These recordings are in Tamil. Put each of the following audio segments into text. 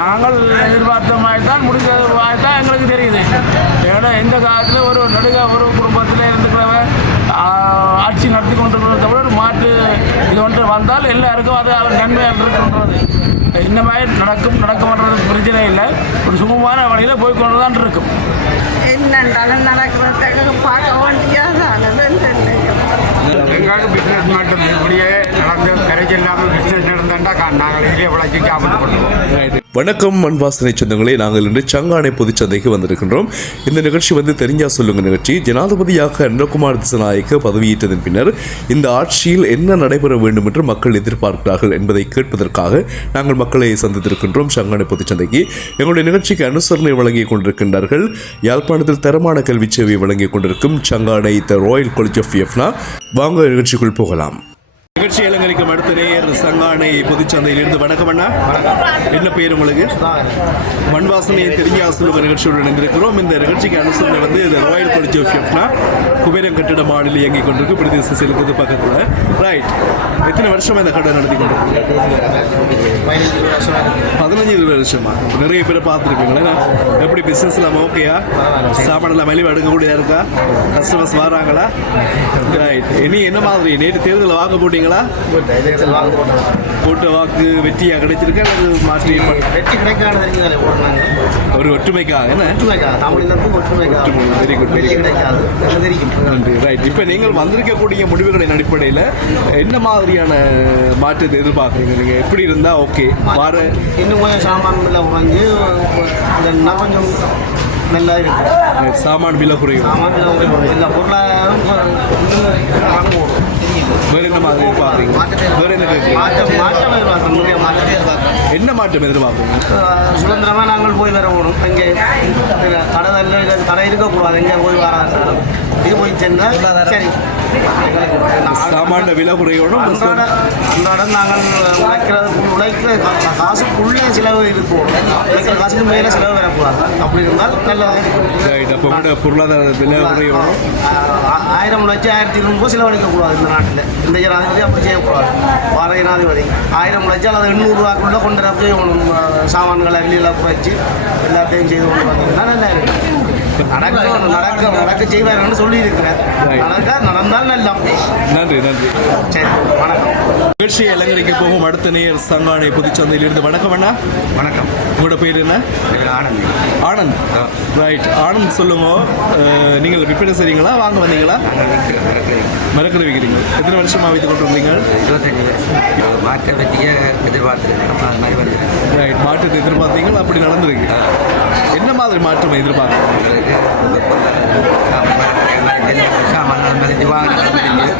நாங்கள் எதிர்பார்த்த மாதிரி தான் முடிஞ்சது மாதிரி தான் எங்களுக்கு தெரியுது. ஏன்னா எந்த காலத்தில் ஒரு நடுக ஒரு குடும்பத்தில் இருந்துக்கிறவன் ஆட்சி நடத்தி கொண்டிருக்கிறத விட ஒரு மாற்று இது ஒன்று வந்தால் எல்லாருக்கும் அது அவர் நன்மையாக இருக்கின்றது இந்த மாதிரி நடக்கும் நடக்கும்ன்றது பிரச்சனை இல்லை. ஒரு சுமமான வழியில் போய் கொண்டு தான் இருக்கும். என்னென்றாலும் நடக்கிறதுக்கு பார்க்க வேண்டியதானது எங்களுக்கு பிஸ்னஸ் மட்டும் இப்படியே நடந்து கரைச்சி இல்லாமல் பிஸ்னஸ் நடந்தாண்டா நாங்கள் இதிலே விளைச்சி சாப்பிட்டு கொள்வோம் வணக்கம் மண் வாசனை சொந்தங்களே நாங்கள் இன்று சங்கானை பொதுச்சந்தைக்கு வந்திருக்கின்றோம். இந்த நிகழ்ச்சி வந்து தெரிஞ்சா சொல்லுங்க நிகழ்ச்சி. ஜனாதிபதியாக அன்னகுமார் திசநாயக்க பதவியேற்றதன் பின்னர் இந்த ஆட்சியில் என்ன நடைபெற வேண்டும் என்று மக்கள் எதிர்பார்க்கிறார்கள் என்பதை கேட்பதற்காக நாங்கள் மக்களை சந்தித்திருக்கின்றோம் சங்கானை பொதுச்சந்தைக்கு எங்களுடைய நிகழ்ச்சிக்கு அனுசரணை வழங்கிக் கொண்டிருக்கின்றார்கள். யாழ்ப்பாணத்தில் தரமான கல்வி சேவை வழங்கிக் கொண்டிருக்கும் Sangaanai the Royal College of Jaffna வாங்க நிகழ்ச்சிக்குள் போகலாம். நிகழ்ச்சி இளங்கலிக்கும் அடுத்த நேர் சங்கானை பொதுச்சந்தையிலிருந்து வணக்கம் அண்ணா. என்ன பேர் உங்களுக்கு? மண் வாசனையை தெரிஞ்சா சொல்லுங்க நிகழ்ச்சியோடு இணைந்திருக்கிறோம். இந்த நிகழ்ச்சிக்கு அனுசரணை வந்து இந்த ராயல் காலேஜ் ஆஃப் எஃப்னா குபேரம் கட்டிட மாடல் இயங்கிக் கொண்டிருக்கு. பிரதேச செயலுக்கு பக்கத்தில். ரைட் எத்தனை வருஷமா இந்த கடை நடத்தி கொண்டிருக்கு பதினஞ்சு இருபது வருஷமா. நிறைய பேரை பார்த்துருப்பீங்களா? எப்படி பிஸ்னஸ் எல்லாம் ஓகேயா சாப்பாடு எல்லாம் மலிவு எடுக்கக்கூடியதா இருக்கா? கஸ்டமர்ஸ் வராங்களா? ரைட் இனி என்ன மாதிரி? நேற்று தேர்தலில் வாங்க போட்டீங்களா போட்ட வாக்கு வெற்றியா கிடைச்சிருக்கா அல்லது மாற்றி வெற்றி கிடைக்காத ஒரு ஒற்றுமைக்காக என்ன? வெரி குட் வெரி நன்றி. ரைட் இப்போ நீங்கள் வந்திருக்கக்கூடிய முடிவுகளின் அடிப்படையில் என்ன மாதிரியான மாற்றத்தை எதிர்பார்க்குறீங்க? நீங்கள் எப்படி இருந்தால் ஓகே வார இன்னும் கொஞ்சம் சாமான் எல்லாம் குறைஞ்சு இந்த கொஞ்சம் நல்லா இருக்கும் சாமான் விலை குறையும். சாமான் எல்லாம் கொஞ்சம் இல்லை பொருளாதாரம் வேற என்ன மாதிரி எதிர்பார்க்குறீங்க? வேற என்ன மாற்றம் மாற்றம் எதிர்பார்க்கணும் நிறைய மாற்றத்தை எதிர்பார்க்கணும் என்ன மாற்றம் எதிர்பார்க்குறீங்க? அஹ் சுதந்திரமா நாங்கள் போய் வர போகணும் இங்கே கடை கடை இருக்கக்கூடாது. எங்கே போய் வராது. இது போய் சென்றால் சரி. எங்களுக்கு நான் சாமான விலை அன்றாட அன்றாடம் நாங்கள் உழைக்கிறது உழைக்கிற கா- காசுக்குள்ளே செலவு இருக்கும் உழைக்கிற காசுக்கு மேலே செலவு வரக்கூடாது. அப்படி இருந்தால் நல்லது. ரைட் அப்போ கூட பொருளாதார விலை குறையணும். ஆ- ஆயிரம் லட்சம் ஆயிரத்தி இருநூறு செலவழிக்கக்கூடாது இந்த நாட்டில். இந்த ஜனாதிபதி அப்படி செய்யக்கூடாது. வார ஜனாதிபதி. ஆயிரம் லட்சம் அல்லது எண்ணூறுரூவாக்குள்ளே கொண்டு ஆ, சாமான்களை வெளியில் குறைச்சி எல்லாத்தையும் செய்து கொண்டு வந்தீங்கன்னா நல்லா இருக்கும். நடக்க நடக்க நடக்க செய்வாருன்னு சொல்லியிருக்கிறேன். நடக்க நடந்தால் நல்லா நன்றி நன்றி. சரி வணக்கம். நிகழ்ச்சி இலங்கரைக்கு போகும் அடுத்த நேர் சங்கானை புதுச்சந்தையிலிருந்து. வணக்கம் அண்ணா. வணக்கம். உங்களோட பேர் என்ன? ஆனந்தி. ஆனந்த். ரைட் ஆனந்த் சொல்லுங்க. நீங்கள் விற்பனை செய்றீங்களா? வாங்க வந்தீங்களா? மரக்கடை விற்கிறீங்க எத்தனை வருஷமா வைத்து கொண்டு வந்தீங்க இருபத்தஞ்சு வருஷம் மாற்ற பற்றிய எதிர்பார்த்துருக்கோம் அது மாதிரி வந்து ரைட் மாற்றத்தை எதிர்பார்த்தீங்க அப்படி நடந்திருக்கு. என்ன மாதிரி மாற்றம் எதிர்பார்க்குறீங்க வாகனங்கள்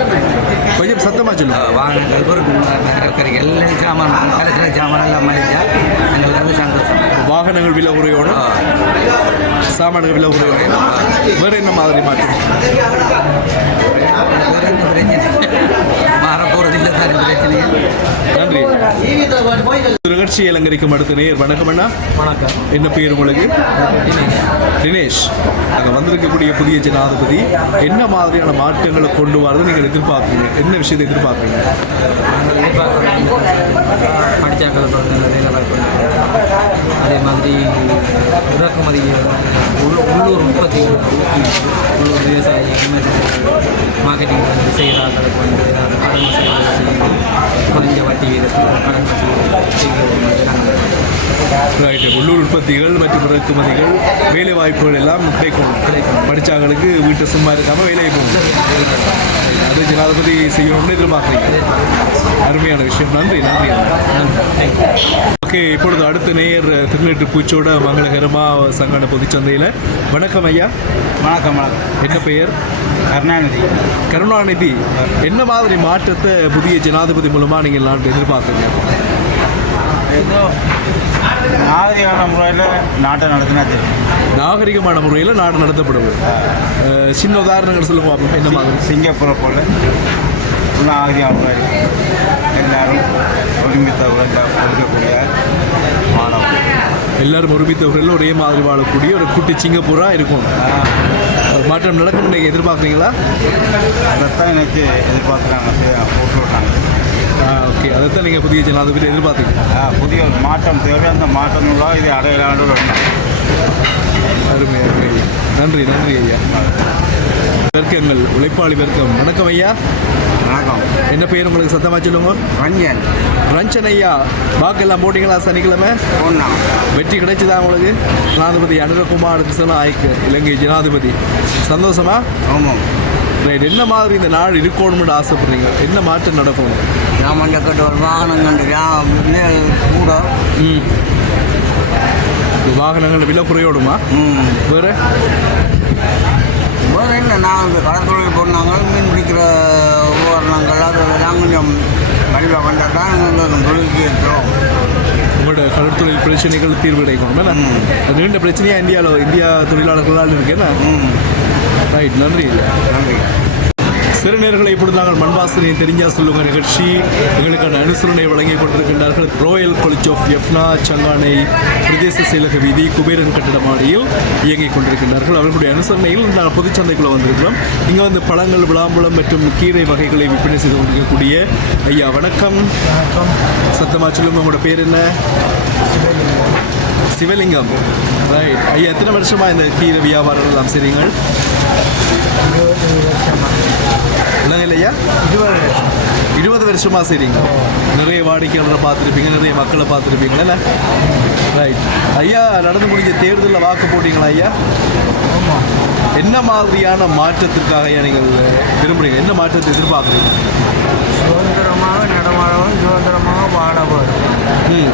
கொஞ்சம் சத்தமா சொல்லுங்க. வாகனங்கள் பொருட்கள் எல்லாம் சாமான் கலக்கிற சாமான் எல்லாம் மறைஞ்சா எங்களுக்கு சந்தோஷம். வாகனங்கள் விலை குறையணும். சாமான்கள் விலை குறையணும் வேற என்ன மாதிரி மாற்றம் வேற பிரச்சனை சார் பிரச்சனைகள் நன்றி. நிகழ்ச்சி அலங்கரிக்கும் அடுத்த நேர் வணக்கம் அண்ணா. வணக்கம். என்ன பேர் உங்களுக்கு? தினேஷ். நாங்கள் வந்திருக்கக்கூடிய புதிய ஜனாதிபதி என்ன மாதிரியான மாற்றங்களை கொண்டு வரது நீங்கள் எதிர்பார்க்குறீங்க? என்ன விஷயத்தை எதிர்பார்க்குறீங்க? படித்தாக்களை வேலை வாய்ப்பு அதே மாதிரி இறக்குமதி உள் உள்ளூர் உற்பத்தி உள்ளூர் விவசாயி மார்க்கெட்டிங் வந்து செய்கிறார்களுக்கு வந்து ஏதாவது கடன் வசதிகள் குறைஞ்ச வட்டி கடன் நாங்கள் ரைட்டு உள்ளூர் உற்பத்திகள் மற்றும் இறக்குமதிகள் வேலை வாய்ப்புகள் எல்லாம் கிடைக்கும். படித்தாங்களுக்கு வீட்டை சும்மா இருக்காமல் வேலையை போகும். அது ஜனாதிபதி செய்யணும்னு எதிர்பார்க்குறீங்க. அருமையான விஷயம். நன்றி நன்றி. ஓகே இப்பொழுது அடுத்த நேர் திருநெட்டு பூச்சோட மங்களகரமாக சங்கான பொதுச்சந்தையில். வணக்கம் ஐயா. வணக்கம் வணக்கம். என்ன பெயர்? கருணாநிதி. கருணாநிதி. என்ன மாதிரி மாற்றத்தை புதிய ஜனாதிபதி மூலமாக நீங்கள் நாட்டு எதிர்பார்க்குறீங்க? ஏதோ நாகரிகமான முறையில் நாட்டை நடத்தினா தெரியும். நாகரிகமான முறையில் நாடு நடத்தப்படுவது சின்ன உதாரணங்கள் பார்ப்போம். என்ன மாதிரி? சிங்கப்பூரை போல. நாகரிகமான முறையில் எல்லாரும் ஒருமித்த ஒதுக்கக்கூடிய மாணவர்கள் எல்லாரும் ஒருமித்தவர்கள் ஒரே மாதிரி வாழக்கூடிய ஒரு குட்டி சிங்கப்பூராக இருக்கும் மாற்றம் நடக்கும் நீங்கள் எதிர்பார்க்குறீங்களா அதைத்தான் எனக்கு எதிர்பார்க்குறாங்க போட்டு விட்டாங்க ஓகே அதைத்தான் நீங்கள் புதிய ஜனாதிபதி எதிர்பார்த்தீங்க ஆ, புதிய ஒரு மாற்றம் தேவை அந்த மாற்றம் இது அடையாள அருமை அருமை நன்றி நன்றி ஐயா வர்க்கங்கள் உழைப்பாளி வர்க்கம். வணக்கம் ஐயா. வணக்கம். என்ன பேர் உங்களுக்கு சத்தமாக சொல்லுங்க? ரஞ்சன். ரஞ்சன் ஐயா வாக்கெல்லாம் போட்டிங்களா சனிக்கிழமை? ஒன்றா வெற்றி கிடைச்சதா உங்களுக்கு? ஜனாதிபதி அனுரகுமார் திசநாயக்கு இலங்கை ஜனாதிபதி. சந்தோஷமா? ஆமாம் ரைட் என்ன மாதிரி இந்த நாடு இருக்கணும்னு ஆசைப்படுறீங்க? என்ன மாற்றம் நடக்கும்? ராமஞ்சக்கட்டு ஒரு வாகனம் கண்டு கூட. ம். வாகனங்கள் விலை குறையோடுமா? ம். வேறு? வேறு என்ன இந்த கடற்தொழில் போனாங்க மீன் பிடிக்கிற உபகரணங்கள் அதெல்லாம் கொஞ்சம் வழிவாக வந்தால் தான் எங்களுக்கு தொழிலுக்கு இருக்கிறோம் உங்களோட கடற்தொழில் பிரச்சனைகள் தீர்வு கிடைக்கும் நீண்ட பிரச்சனையாக இந்தியாவில் இந்தியா தொழிலாளர்களால் இருக்கு என்ன? ரைட் நன்றி. நன்றி. சிறுநேர்களை இப்பொழுது நாங்கள் மண்வாசனையை தெரிஞ்சா சொல்லுங்க நிகழ்ச்சி எங்களுக்கான அனுசரணை வழங்கிக் கொண்டிருக்கின்றார்கள் Royal College of Jaffna Chankanai பிரதேச செயலக வீதி குபேரன் கட்டிட மாடியில் இயங்கிக் கொண்டிருக்கின்றார்கள். அவர்களுடைய அனுசரணையில் நாங்கள் பொதுச்சந்தைக்குள்ள வந்திருக்கிறோம். இங்கே வந்து பழங்கள் விளாம்பழம் மற்றும் கீரை வகைகளை விற்பனை செய்து கொண்டிருக்கக்கூடிய ஐயா வணக்கம். சத்தமா சொல்லுங்க உங்களோட பேர் என்ன? சிவலிங்கம் ரைட் ஐயா எத்தனை வருஷமா இந்த கீரை வியாபாரம் எல்லாம் செய்றீங்க இல்லைங்க ஐயா இருபது வருஷமா செய்றீங்க நிறைய வாடிக்கையாளரை பார்த்துருப்பீங்க நிறைய மக்களை பார்த்துருப்பீங்களா ரைட் ஐயா நடந்து முடிஞ்ச தேர்தலில் வாக்கு போட்டீங்களா ஐயா என்ன மாதிரியான மாற்றத்திற்காக நீங்கள் விரும்புறீங்க என்ன மாற்றத்தை எதிர்பார்க்குறீங்க சுதந்திரமாக நடமாடவும் சுதந்திரமாக வாழவும் ம்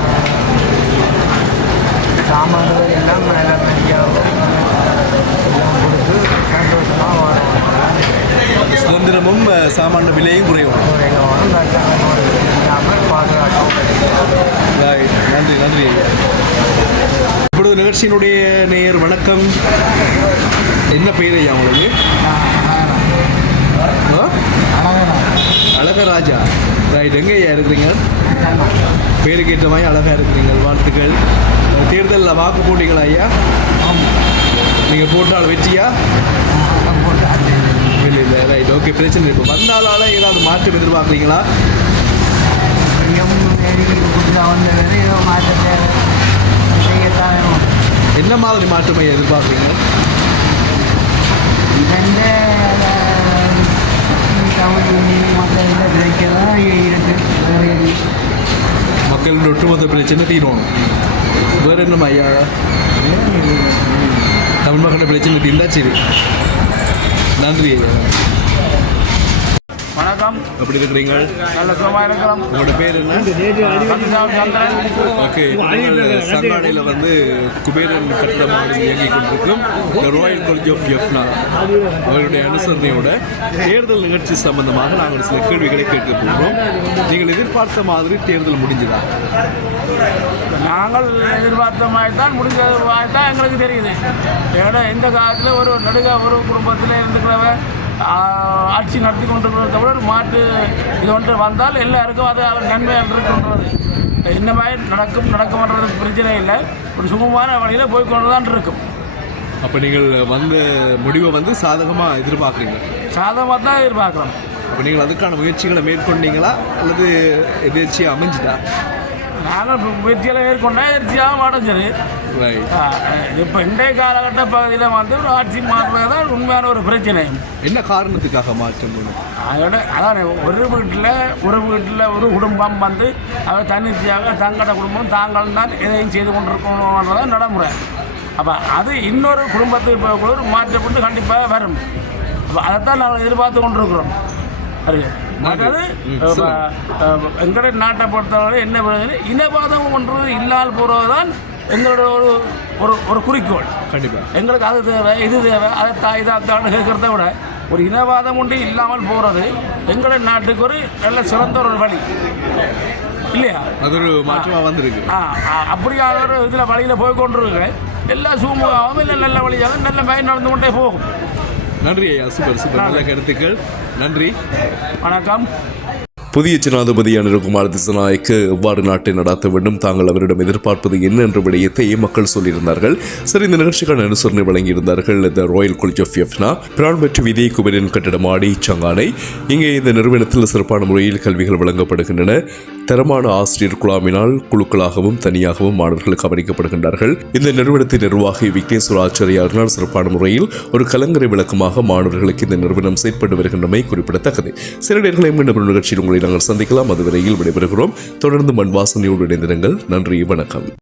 சாமான்கள் எல்லாம் நல்லபடியாகவும் எல்லாம் கொடுத்து சந்தோஷமாக வாழவும் சுதந்திரமும் அஹ், சாமானிய விலையும் குறையும் குறைகவும் இல்லாமல் பாதுகாக்கவும் Right. நன்றி நன்றி ஐயா இப்பொழுது நிகழ்ச்சியினுடைய நேயர் வணக்கம். என்ன பெயர் ஐயா உங்களுக்கு? அழகராஜா. ரைட் எங்க ஐயா இருக்கிறீங்க? பேருக்கு ஏற்ற மாதிரி அழகா இருக்கிறீங்க வாழ்த்துக்கள். தேர்தலில் வாக்கு போட்டீங்களா ஐயா? நீங்கள் போட்டால் வெற்றியா? இல்லை இல்லை. ரைட் ஓகே பிரச்சனை இப்போ வந்தாலால ஏதாவது மாற்றம் எதிர்பார்க்குறீங்களா? மாற்றத்தை செய்யத்தான் என்ன மாதிரி மாற்றம் எதிர்பார்க்குறீங்க? மக்களின் ஒட்டுமொத்த பிரச்சனை தீரும் வேற என்ன ஐயா தமிழ் மக்களோட பிரச்சனை தீர்ந்தா சரி. நன்றி. ஐயா வணக்கம். எப்படி இருக்கிறீங்க? நல்ல சுகமாக இருக்கிறோம். உங்களோட பேர் என்ன? ஓகே சங்காடையில் வந்து குபேரன் கட்டடமாக இயங்கிக் கொண்டிருக்கும் ராயல் காலேஜ் ஆஃப் எஃப்னா அவர்களுடைய அனுசரணையோட தேர்தல் நிகழ்ச்சி சம்பந்தமாக நாங்கள் சில கேள்விகளை கேட்க போகிறோம். நீங்கள் எதிர்பார்த்த மாதிரி தேர்தல் முடிஞ்சுதா? நாங்கள் எதிர்பார்த்த மாதிரி தான் முடிஞ்சது. மாதிரி தான் எங்களுக்கு தெரியுது. ஏன்னா இந்த காலத்தில் ஒரு நடுக ஒரு குடும்பத்தில் இருந்துக்கிறவ ஆஹ், ஆட்சி நடத்தி கொண்டிருக்கிறத விட ஒரு மாட்டு இது ஒன்று வந்தால் எல்லாருக்கும் அது அது நன்மையாக இருக்குன்றது இந்த மாதிரி நடக்கும் நடக்கும்ன்றது பிரச்சனை இல்லை. ஒரு சுகமான வழியில் போய் கொண்டு தான் இருக்கும். அப்போ நீங்கள் வந்த முடிவை வந்து சாதகமாக எதிர்பார்க்குறீங்க? சாதகமாக தான் எதிர்பார்க்குறோம். அப்போ நீங்கள் அதுக்கான முயற்சிகளை மேற்கொண்டீங்களா? அல்லது எதிர்ச்சியாக அமைஞ்சுதா? நாங்கள் முயற்சியில் மேற்கொண்டா எதிர்ச்சியாக அடைஞ்சது இப்போ இன்றைய காலகட்ட பகுதியில் வந்து ஒரு ஆட்சி மாறுறது தான் உண்மையான ஒரு பிரச்சனை. என்ன காரணத்துக்காக மாற்றம் அதோட அதான் ஒரு வீட்டில் ஒரு வீட்டில் ஒரு குடும்பம் வந்து அவர் தன்னிச்சையாக தங்களோட குடும்பம் தாங்கள் தான் எதையும் செய்து கொண்டிருக்கணுன்றதான் நடைமுறை. அப்போ அது இன்னொரு குடும்பத்துக்கு ஒரு மாற்றப்பட்டு கண்டிப்பாக வரும். அப்போ அதைத்தான் நாங்கள் எதிர்பார்த்து கொண்டிருக்கிறோம். அது எங்களுடைய நாட்டை பொறுத்தவரை என்ன பிரச்சனை? இனவாதம் ஒன்று இல்லாமல் போகிறது தான் எங்களோட ஒரு ஒரு ஒரு குறிக்கோள். கண்டிப்பாக எங்களுக்கு அது தேவை இது தேவை அதை தாத்தான்னு கேட்குறத விட ஒரு இனவாதம் ஒன்று இல்லாமல் போகிறது எங்களுடைய நாட்டுக்கு ஒரு நல்ல சிறந்த ஒரு வழி. இல்லையா? அது ஒரு மாற்றமாக வந்திருக்கு ஆ அப்படியான ஒரு இதில் வழியில் போய் கொண்டிருக்க எல்லா சுமூகமாகவும் இல்லை நல்ல வழியாக நல்ல பயன் நடந்து கொண்டே போகும் நன்றி ஐயா சூப்பர் சூப்பர் நல்ல கருத்துக்கள் நன்றி வணக்கம் புதிய ஜனாதிபதி அனுரகுமார் திசநாயக்கு எவ்வாறு நாட்டை நடாத்த வேண்டும்? தாங்கள் அவரிடம் எதிர்பார்ப்பது என்ன என்ற விடயத்தை மக்கள் சொல்லியிருந்தார்கள். சரி இந்த நிகழ்ச்சிக்கான அனுசரணை வழங்கியிருந்தார்கள் the Royal College of Jaffna. பிரான் பெற்று விதை குபரின் கட்டிடம் ஆடி சங்கானை. இங்கே இந்த நிறுவனத்தில் சிறப்பான முறையில் கல்விகள் வழங்கப்படுகின்றன. தரமான ஆசிரியர் குழாமினால் குழுக்களாகவும் தனியாகவும் மாணவர்கள் கவனிக்கப்படுகின்றார்கள். இந்த நிறுவனத்தின் நிர்வாகி விக்னேஸ்வர ஆச்சாரியாரினால் சிறப்பான முறையில் ஒரு கலங்கரை விளக்கமாக மாணவர்களுக்கு இந்த நிறுவனம் செயற்பட்டு வருகின்றமை குறிப்பிடத்தக்கது. சில நேர்களை மீண்டும் நிகழ்ச்சியில் உங்களை நாங்கள் சந்திக்கலாம். அதுவரையில் விடைபெறுகிறோம். தொடர்ந்து மண் வாசனையோடு இணைந்திருங்கள். நன்றி வணக்கம்.